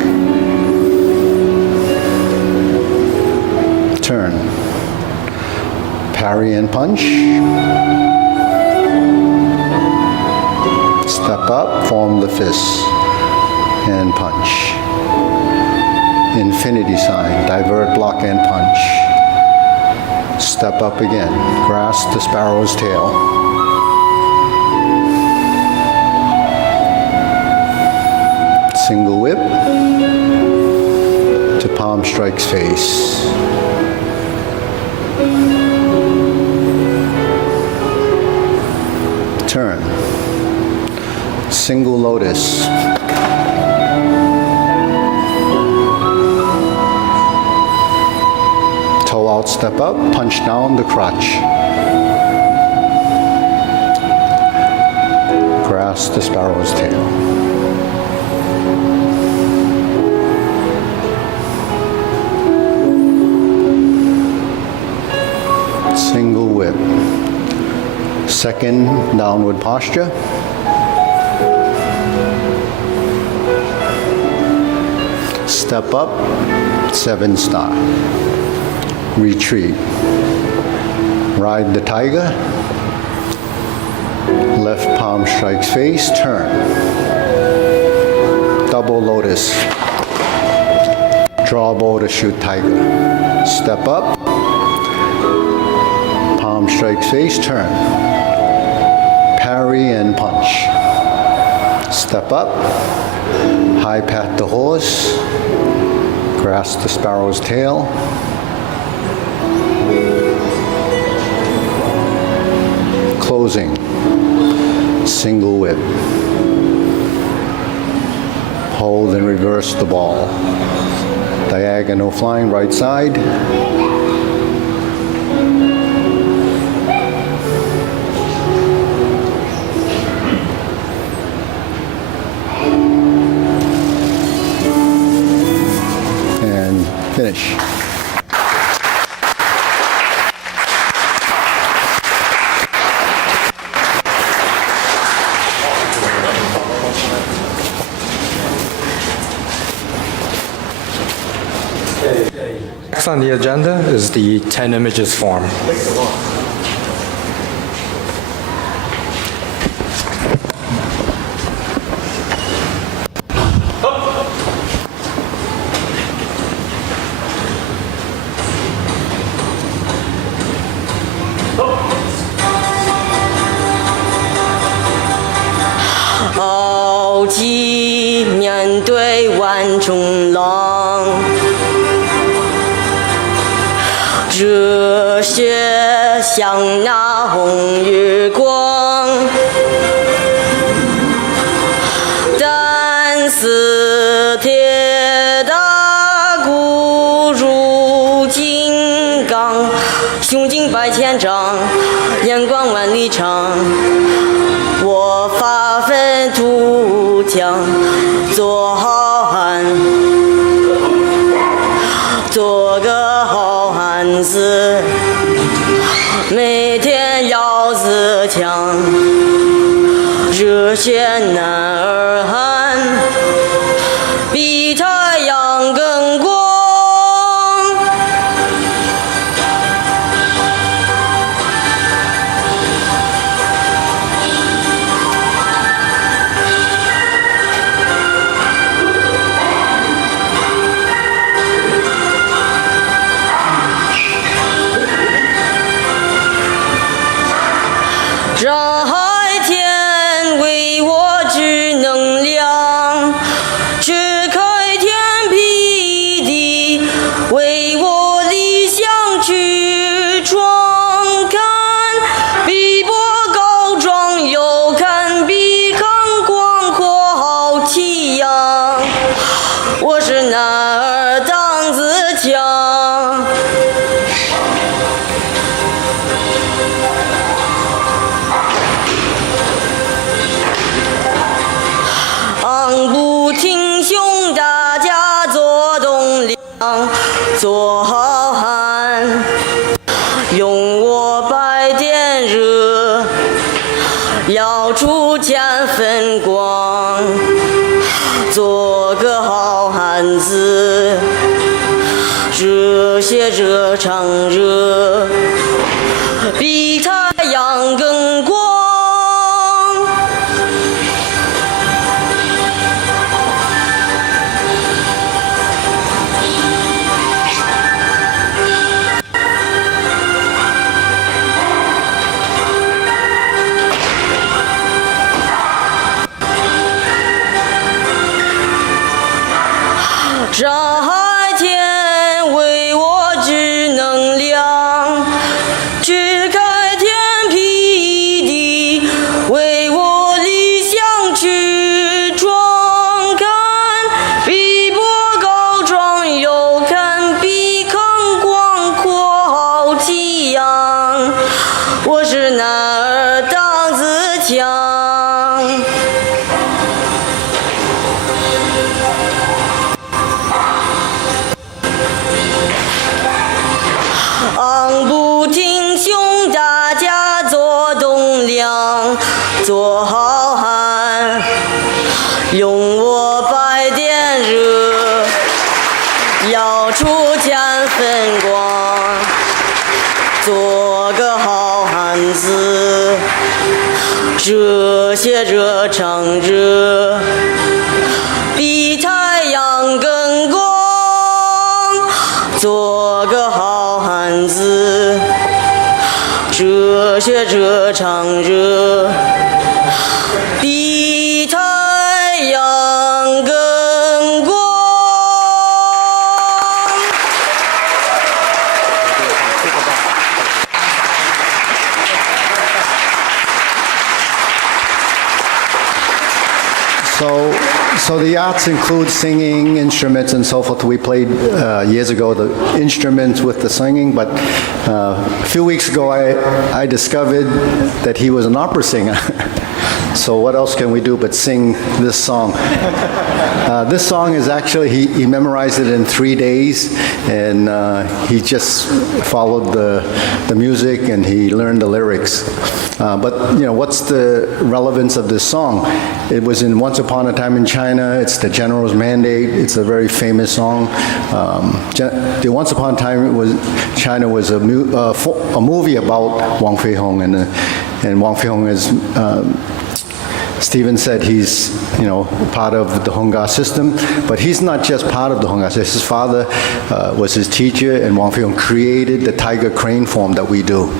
Turn. Parry and punch. Step up, form the fist, and punch. Infinity sign, divert, block, and punch. Step up again, grasp the sparrow's tail. Single whip to palm strikes face. Turn. Single lotus. Toe out, step up, punch down the crotch. Grasp the sparrow's tail. Single whip. Second downward posture. Step up, 7-star. Retreat. Ride the tiger. Left palm strikes face, turn. Double lotus. Draw bow to shoot tiger. Step up. Palm strikes face, turn. Parry and punch. Step up. High pat the horse. Grasp the sparrow's tail. Closing. Single whip. Hold and reverse the ball. Diagonal flying right side. And finish. Next on the agenda is the 10 images form.傲气面对万众浪，热血像那红日光，胆似铁打鼓如金刚，胸襟百千丈，眼光万里长。我发愤图强，做好汉，做个好汉子，每天要自强，热血男儿汉，比太阳更光。让海天为我之能量，triển开天辟地，为我理想去闯。看比波高壮，又看比康广阔好气扬。我是男儿当自强。昂步挺胸，大家做栋梁，做好汉。用我白点热，要出千分光，做个好汉子，热血热肠热，比太阳更光。上海天为我之能量，支开天辟地，为我理想之壮观。比波高壮又看比坑广阔好激扬，我是男儿当自强。昂不挺胸，大家做栋梁，做好汉，用我白点热，要出千分光，做个好汉子，热血热肠热，比太阳更光，做个好汉子，热血热肠热，比太阳更光。So the arts include singing, instruments, and so forth. We played years ago the instruments with the singing, but a few weeks ago I discovered that he was an opera singer. So what else can we do but sing this song? This song is actually, he memorized it in 3 days, and he just followed the music and he learned the lyrics. But, you know, what's the relevance of this song? It was in Once Upon a Time in China. It's the General's Mandate. It's a very famous song. The Once Upon a Time China was a movie about Wang Feihong, and Wang Feihong is Stephen said he's, you know, part of the Honggar system, but he's not just part of the Honggar system. His father was his teacher, and Wang Feihong created the tiger crane form that we do.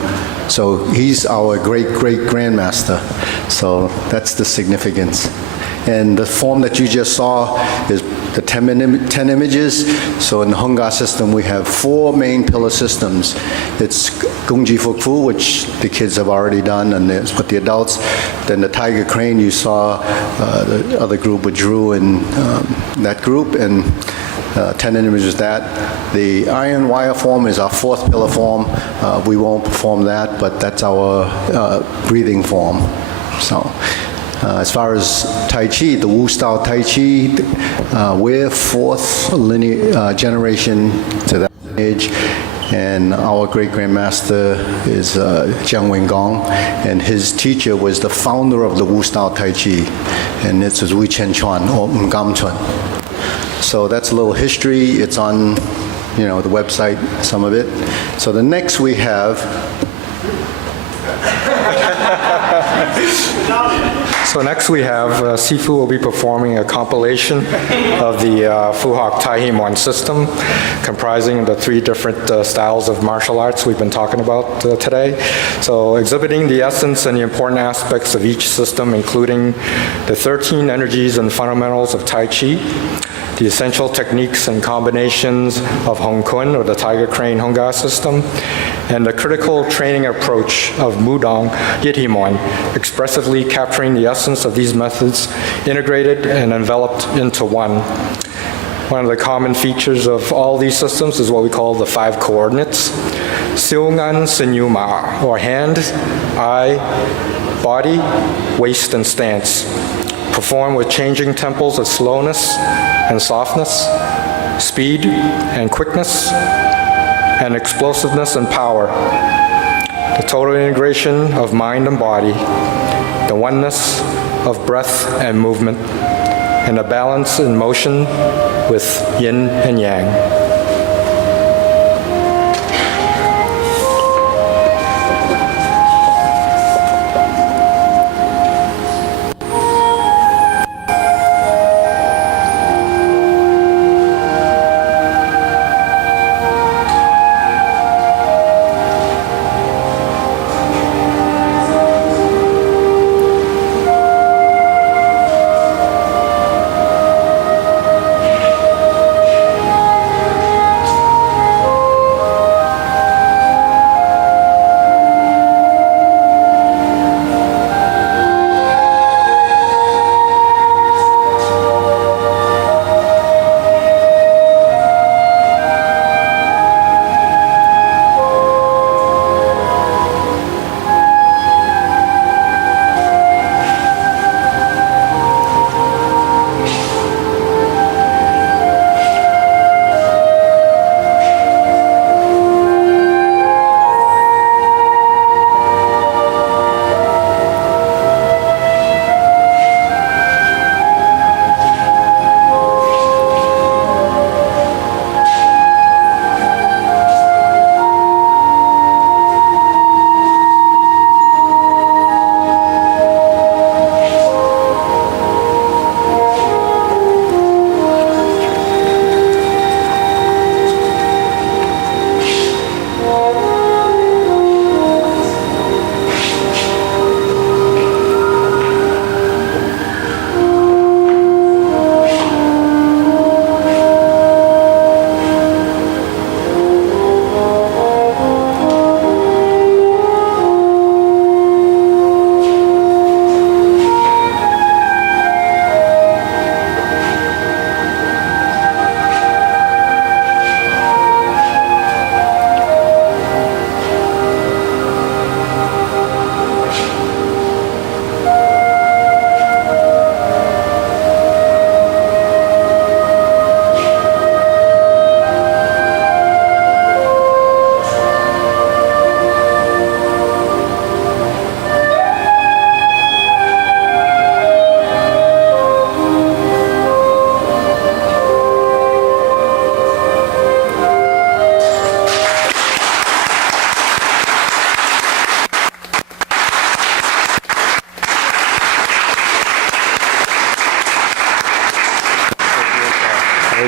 So he's our great-great-grandmaster. So that's the significance. And the form that you just saw is the 10 images. So in the Honggar system, we have 4 main pillar systems. It's Gongji Fukfu, which the kids have already done, and but the adults. Then the tiger crane, you saw the other group with Drew and that group, and 10 images that. The iron wire form is our 4th pillar form. We won't perform that, but that's our breathing form. So. As far as Tai Chi, the Wu style Tai Chi, we're 4th generation to that lineage, and our great-grandmaster is Jiang Wengong, and his teacher was the founder of the Wu style Tai Chi, and it's Wei Chen Chuan or Ngam Chuan. So that's a little history. It's on, you know, the website, some of it. So the next we have. So next we have Sifu will be performing a compilation of the Fuhak Tai Himon system, comprising the 3 different styles of martial arts we've been talking about today. So exhibiting the essence and the important aspects of each system, including the 13 energies and fundamentals of Tai Chi, the essential techniques and combinations of Hong Kun, or the Tiger Crane Honggar system, and the critical training approach of Mudong Yithimon, expressively capturing the essence of these methods, integrated and enveloped into one. One of the common features of all these systems is what we call the 5 coordinates. Siungan Sinew Ma, or hand, eye, body, waist, and stance. Performed with changing tempos of slowness and softness, speed and quickness, and explosiveness and power, the total integration of mind and body, the oneness of breath and movement, and a balance in motion with yin and yang.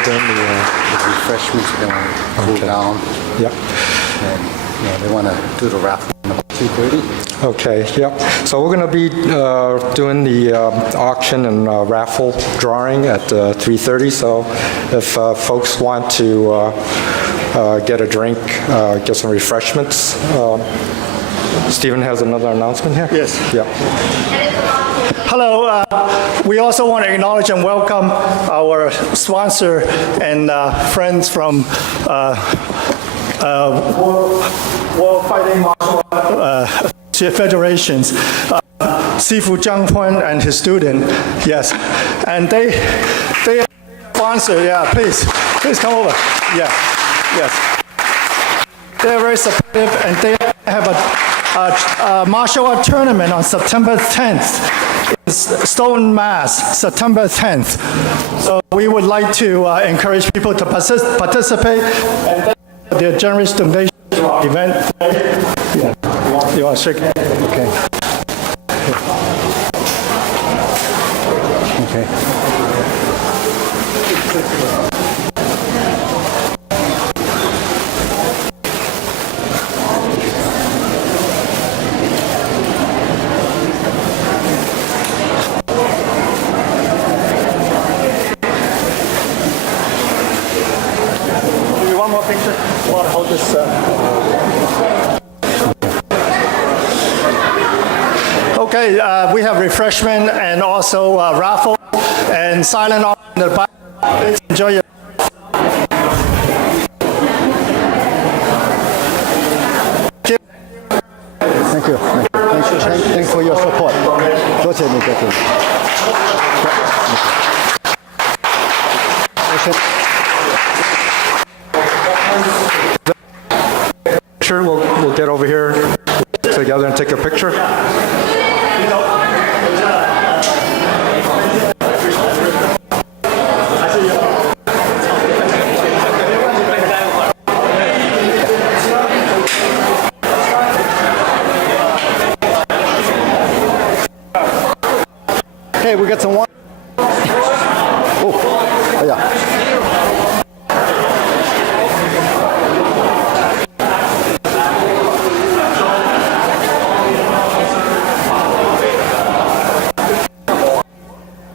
The refreshments are going to cool down, Yep. and they want to do the raffle about 2:30. Okay, yep. So we're going to be doing the auction and raffle drawing at 3:30. So if folks want to get a drink, get some refreshments, Stephen has another announcement here? Yes. Yeah. Hello. We also want to acknowledge and welcome our sponsor and friends from World Fighting Martial Arts Federations, Sifu Zhang Huan and his student. Yes, and they sponsor. Yeah, please come over. Yeah, yes. They're very supportive, and they have a martial art tournament on September 10th. Stone Mass, September 10th. So we would like to encourage people to participate and their generous donation to our event. Yeah. You want to shake it? Okay. Okay. One more picture. I want to hold this. Okay, we have refreshment and also raffle and silent auction in the back. Please enjoy your. Thank you. Thanks for your support. 多谢你，多谢你。多谢。picture, we'll get over here together and take a picture. Hey, we got some wine. Oh, yeah.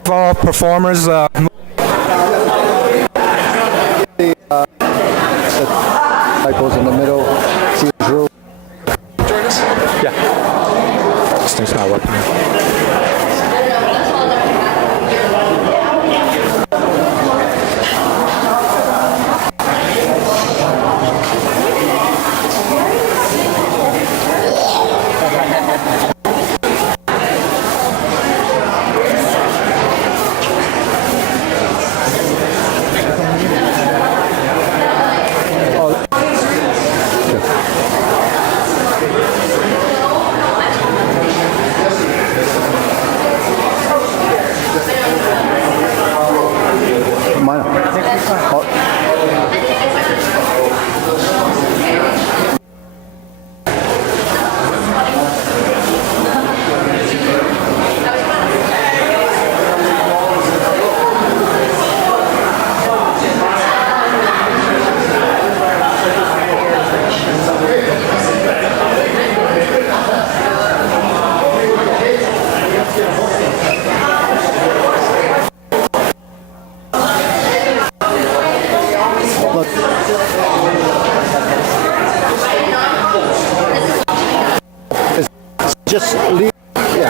All performers. Typos in the middle. See the drill. Yeah. This thing's not working. Just leave. Yeah.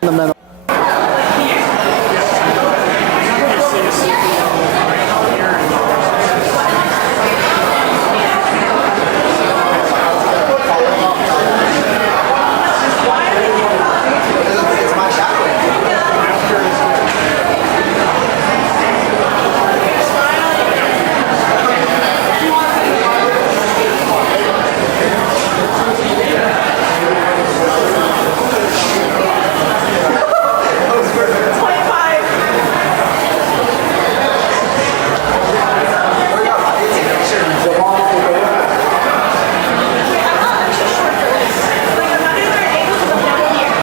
Fundamental.